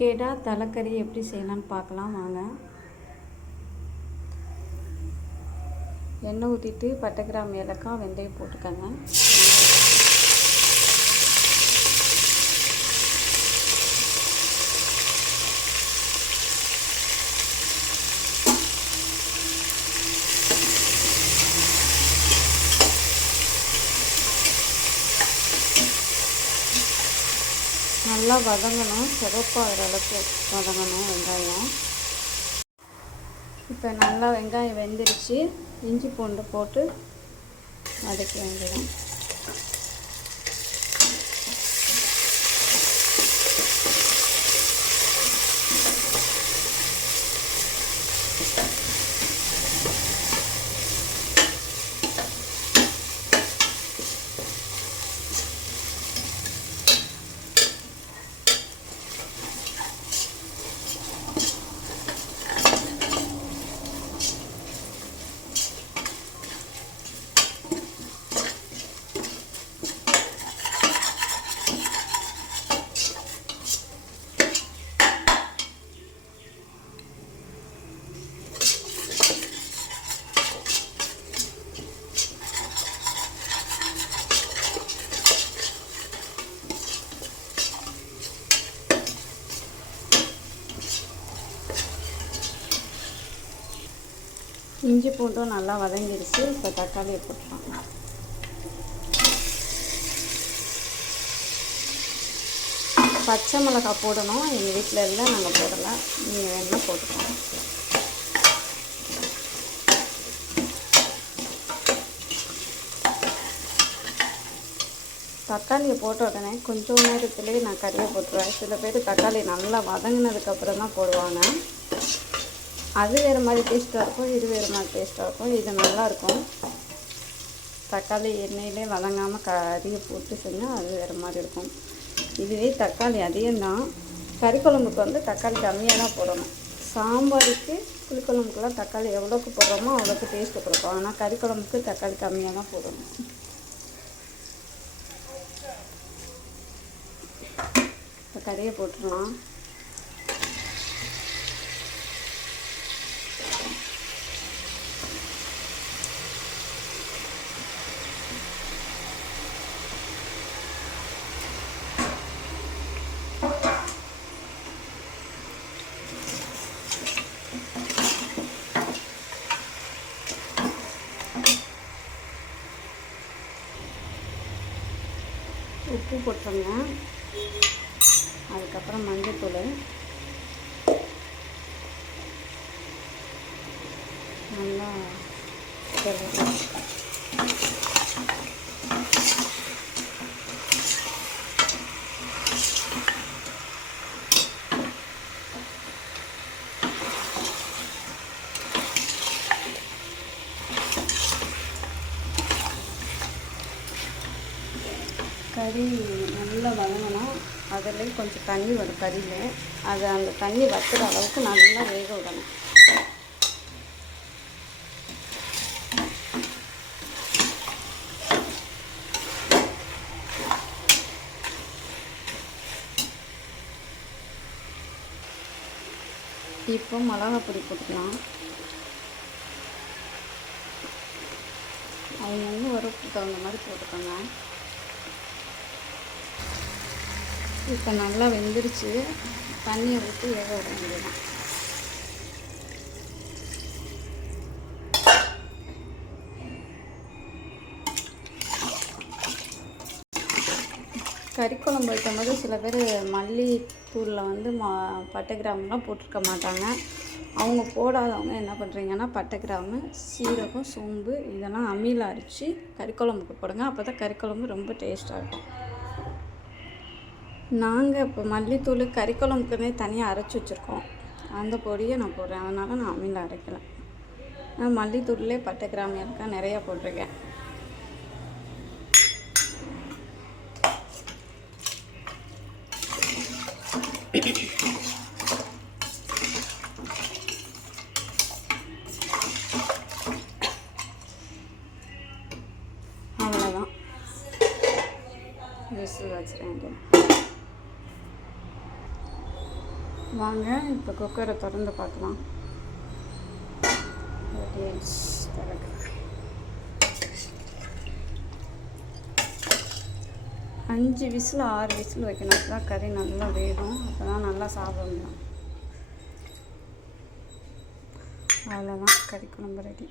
கெடா தலைக்கறி எப்படி செய்யலான்னு பார்க்கலாம் வாங்க. எண்ணெய் ஊற்றிட்டு பட்டை, கிராம்பு, ஏலக்காய், வெந்தயம் போட்டுக்கோங்க. நல்லா வதங்கணும், சிவப்பாகிற அளவுக்கு வதங்கணும் வெங்காயம். இப்போ நல்லா வெங்காயம் வெந்துருச்சு. இஞ்சி பூண்டு போட்டு வதக்க வேண்டியது. இஞ்சி பூண்டும் நல்லா வதங்கிடுச்சு. இப்போ தக்காளியை போட்டுக்கலாம். பச்சை மிளகாய் போடணும். எங்கள் வீட்டில் இல்லை, நாங்கள் போடலை. நீங்கள் வேணால் போட்டுக்கலாம். தக்காளியை போட்ட உடனே கொஞ்சம் நேரத்துலேயே நான் கறியை போட்டுருவேன். சில பேர் தக்காளி நல்லா வதங்கினதுக்கப்புறம் தான் போடுவாங்க. அது வேறு மாதிரி டேஸ்ட்டாக இருக்கும், இது வேறு மாதிரி டேஸ்ட்டாக இருக்கும். இது நல்லாயிருக்கும். தக்காளி எண்ணெயிலே வதங்காமல் கறியை போட்டு செஞ்சால் அது வேறு மாதிரி இருக்கும். இதுவே தக்காளி அதிகம்தான். கறி குழம்புக்கு வந்து தக்காளி கம்மியாக தான் போடணும். சாம்பாருக்கு, புளிக்குழம்புக்கெல்லாம் தக்காளி எவ்வளோக்கு போடுறோமோ அவ்வளோக்கு டேஸ்ட்டு கொடுக்கும். ஆனால் கறி குழம்புக்கு தக்காளி கம்மியாக தான் போடணும். இப்போ கறியை போட்டுடலாம். உப்பு போட்டுருங்க. அதுக்கப்புறம் மஞ்சள்தூள் நல்லா கறி நல்லா வதங்கணும். அதில் கொஞ்சம் தண்ணி வரும் கறியில். அது அந்த தண்ணி வற்றுற அளவுக்கு நல்லா வேக விடணும். இப்போ மிளகாய் பொடி போட்டுக்கலாம். அவங்க உரப்புக்கு தகுந்த மாதிரி போட்டுக்கோங்க. இப்போ நல்லா வெந்துருச்சு. தண்ணியை ஊற்றி வேக விட வேண்டியதான். கறி குழம்பு வைக்கும்போது சில பேர் மல்லித்தூளில் வந்து பட்டை, கிராம்புலாம் போட்டிருக்க மாட்டாங்க. அவங்க போடாதவங்க என்ன பண்ணுறீங்கன்னா பட்டை, கிராம்பு, சீரகம், சோம்பு இதெல்லாம் அம்மியில் அரைச்சி கறி குழம்புக்கு போடுங்க. அப்போ தான் கறி குழம்பு ரொம்ப டேஸ்ட்டாக இருக்கும். நாங்கள் இப்போ மல்லித்தூள் கறி குழம்புக்குன்னே தனியாக அரைச்சி வச்சுருக்கோம். அந்த பொடியை நான் போடுறேன். அதனால் நான் அம்மியில் அரைக்கலை. நான் மல்லித்தூள்லேயே பட்டை, கிராம்பு, ஏலக்காய் நிறையா போட்டிருக்கேன். அவ்வளோதான். விசில் வச்சுருவேன். வாங்க இப்போ குக்கரை திறந்து பார்க்கலாம். 5 விசில் 6 விசில் வைக்கணும். அப்போ தான் கறி நல்லா வேகும். அப்போ தான் நல்லா சாப்பிட முடியும். அவ்வளோதான், கறி குழம்பு ரெடி.